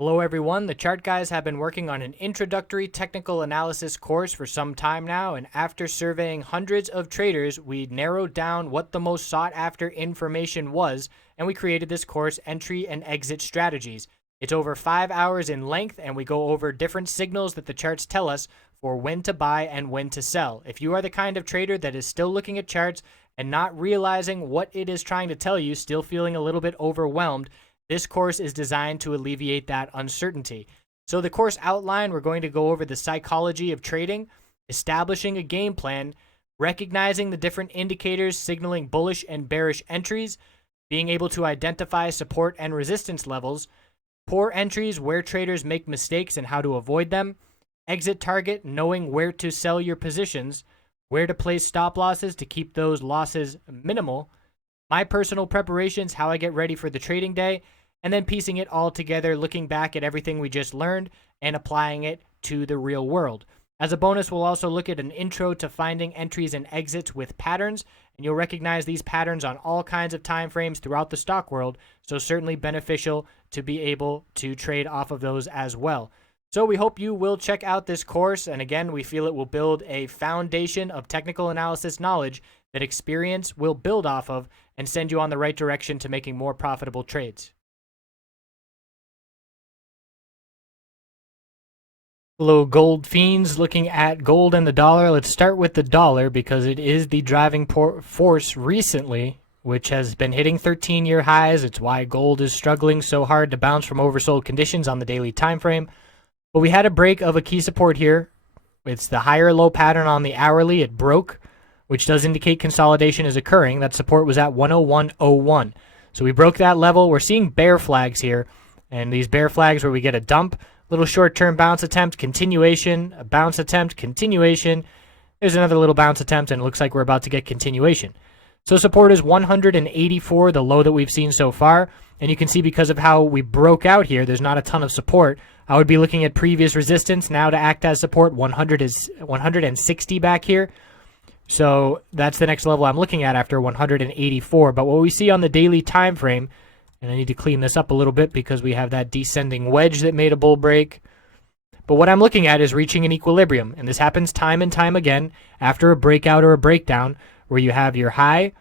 Hello everyone, the chart guys have been working on an introductory technical analysis course for some time now, and after surveying hundreds of traders, we narrowed down what the most sought after information was, and we created this course, Entry and Exit Strategies. It's over 5 hours in length, and we go over different signals that the charts tell us for when to buy and when to sell. If you are the kind of trader that is still looking at charts and not realizing what it is trying to tell you, still feeling a little bit overwhelmed, this course is designed to alleviate that uncertainty. So the course outline, we're going to go over the psychology of trading, establishing a game plan, recognizing the different indicators signaling bullish and bearish entries, being able to identify support and resistance levels, poor entries where traders make mistakes and how to avoid them, exit target, knowing where to sell your positions, where to place stop losses to keep those losses minimal, my personal preparations, how I get ready for the trading day, and then piecing it all together, looking back at everything we just learned and applying it to the real world. As a bonus, we'll also look at an intro to finding entries and exits with patterns, and you'll recognize these patterns on all kinds of time frames throughout the stock world, so certainly beneficial to be able to trade off of those as well. So we hope you will check out this course, and again, we feel it will build a foundation of technical analysis knowledge that experience will build off of and send you on the right direction to making more profitable trades. Hello, gold fiends looking at gold and the dollar. Let's start with the dollar because it is the driving force recently, which has been hitting 13-year highs. It's why gold is struggling so hard to bounce from oversold conditions on the daily time frame. But we had a break of a key support here. It's the higher low pattern on the hourly. It broke, which does indicate consolidation is occurring. That support was at 101.01. So we broke that level. We're seeing bear flags here, and these bear flags where we get a dump, little short-term bounce attempt, continuation, a bounce attempt, continuation. There's another little bounce attempt, and it looks like we're about to get continuation. So support is 184, the low that we've seen so far. And you can see because of how we broke out here, there's not a ton of support. I would be looking at previous resistance now to act as support. 100 is 160 back here. So that's the next level I'm looking at after 184. But what we see on the daily time frame, and I need to clean this up a little bit because we have that descending wedge that made a bull break. But what I'm looking at is reaching an equilibrium. And this happens time and time again after a breakout or a breakdown where you have your high,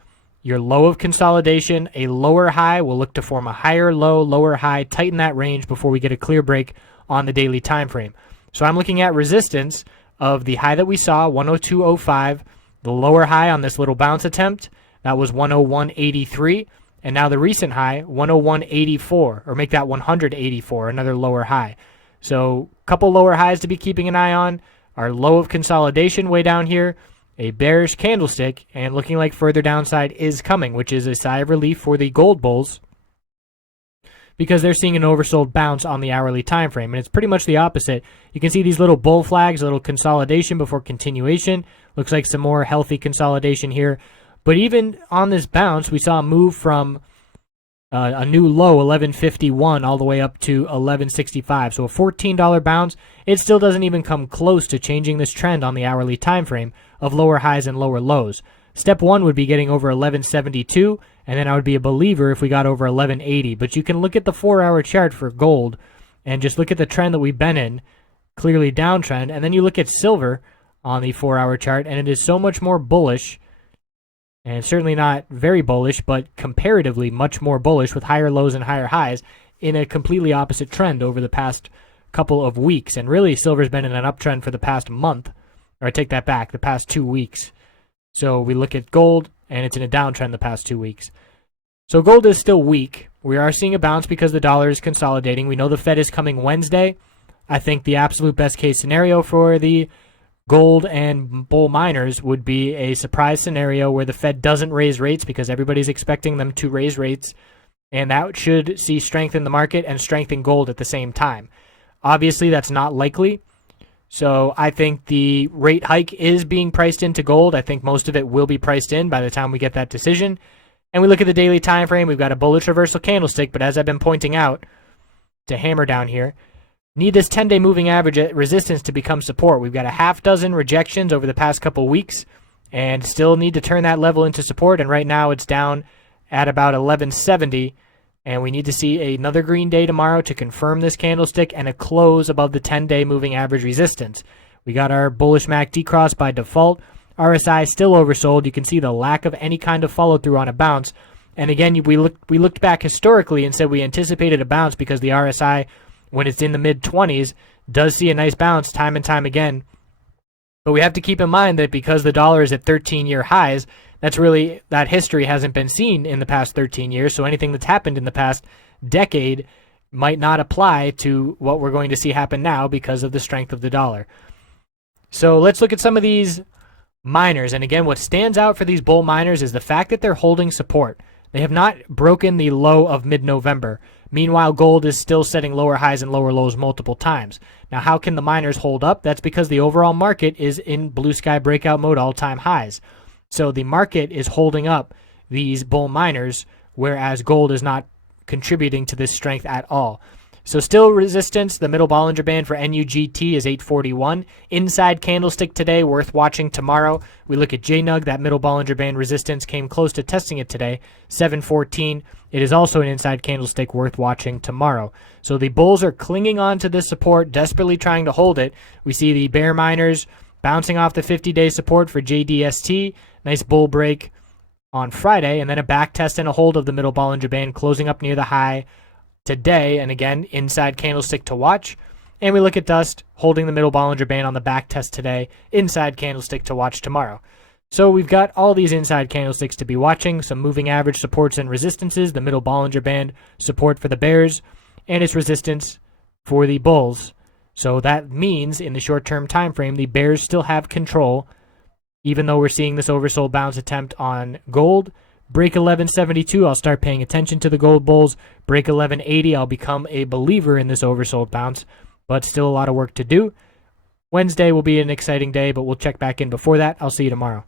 your low of consolidation, a lower high will look to form a higher low, lower high, tighten that range before we get a clear break on the daily time frame. So I'm looking at resistance of the high that we saw, 102.05, the lower high on this little bounce attempt, that was 101.83. And now the recent high, 101.84, or make that 184, another lower high. So a couple lower highs to be keeping an eye on. Our low of consolidation way down here, a bearish candlestick, and looking like further downside is coming, which is a sigh of relief for the gold bulls because they're seeing an oversold bounce on the hourly time frame. And it's pretty much the opposite. You can see these little bull flags, a little consolidation before continuation. Looks like some more healthy consolidation here. But even on this bounce, we saw a move from a new low, 1151, all the way up to 1165. So a $14 bounce. It still doesn't even come close to changing this trend on the hourly time frame of lower highs and lower lows. Step one would be getting over 1172, and then I would be a believer if we got over 1180. But you can look at the 4-hour chart for gold and just look at the trend that we've been in, clearly downtrend, and then you look at silver on the 4-hour chart, and it is so much more bullish. And certainly not very bullish, but comparatively much more bullish with higher lows and higher highs in a completely opposite trend over the past couple of weeks. And really, silver's been in an uptrend for the past month. Or I take that back, the past 2 weeks. So we look at gold, and it's in a downtrend the past 2 weeks. So gold is still weak. We are seeing a bounce because the dollar is consolidating. We know the Fed is coming Wednesday. I think the absolute best case scenario for the gold and bull miners would be a surprise scenario where the Fed doesn't raise rates because everybody's expecting them to raise rates, and that should see strength in the market and strength in gold at the same time. Obviously, that's not likely, so I think the rate hike is being priced into gold. I think most of it will be priced in by the time we get that decision. And we look at the daily time frame, we've got a bullish reversal candlestick, but as I've been pointing out, to hammer down here, need this 10-day moving average at resistance to become support. We've got a half dozen rejections over the past couple weeks and still need to turn that level into support. And right now it's down at about 1170 And we need to see another green day tomorrow to confirm this candlestick and a close above the 10-day moving average resistance. We got our bullish MACD cross by default. RSI still oversold. You can see the lack of any kind of follow through on a bounce. And again, we looked back historically and said we anticipated a bounce because the RSI, when it's in the mid-20s, does see a nice bounce time and time again. But we have to keep in mind that because the dollar is at 13-year highs, that history hasn't been seen in the past 13 years. So anything that's happened in the past decade might not apply to what we're going to see happen now because of the strength of the dollar. So let's look at some of these miners. And again, what stands out for these bull miners is the fact that they're holding support. They have not broken the low of mid-November. Meanwhile, gold is still setting lower highs and lower lows multiple times. Now, how can the miners hold up? That's because the overall market is in blue sky breakout mode, all-time highs. So the market is holding up these bull miners, whereas gold is not contributing to this strength at all. So still resistance. The middle Bollinger Band for NUGT is 841. Inside candlestick today, worth watching tomorrow. We look at JNUG. That middle Bollinger Band resistance came close to testing it today, 714. It is also an inside candlestick worth watching tomorrow. So the bulls are clinging on to this support, desperately trying to hold it. We see the bear miners bouncing off the 50-day support for JDST. Nice bull break on Friday, and then a back test and a hold of the middle Bollinger Band, closing up near the high today, and again, inside candlestick to watch. And we look at dust holding the middle Bollinger Band on the back test today, inside candlestick to watch tomorrow. So we've got all these inside candlesticks to be watching, some moving average supports and resistances, the middle Bollinger Band support for the bears, and its resistance for the bulls. So that means in the short-term time frame, the bears still have control, even though we're seeing this oversold bounce attempt on gold. Break 1172, I'll start paying attention to the gold bulls. Break 1180, I'll become a believer in this oversold bounce, but still a lot of work to do. Wednesday will be an exciting day, but we'll check back in before that. I'll see you tomorrow.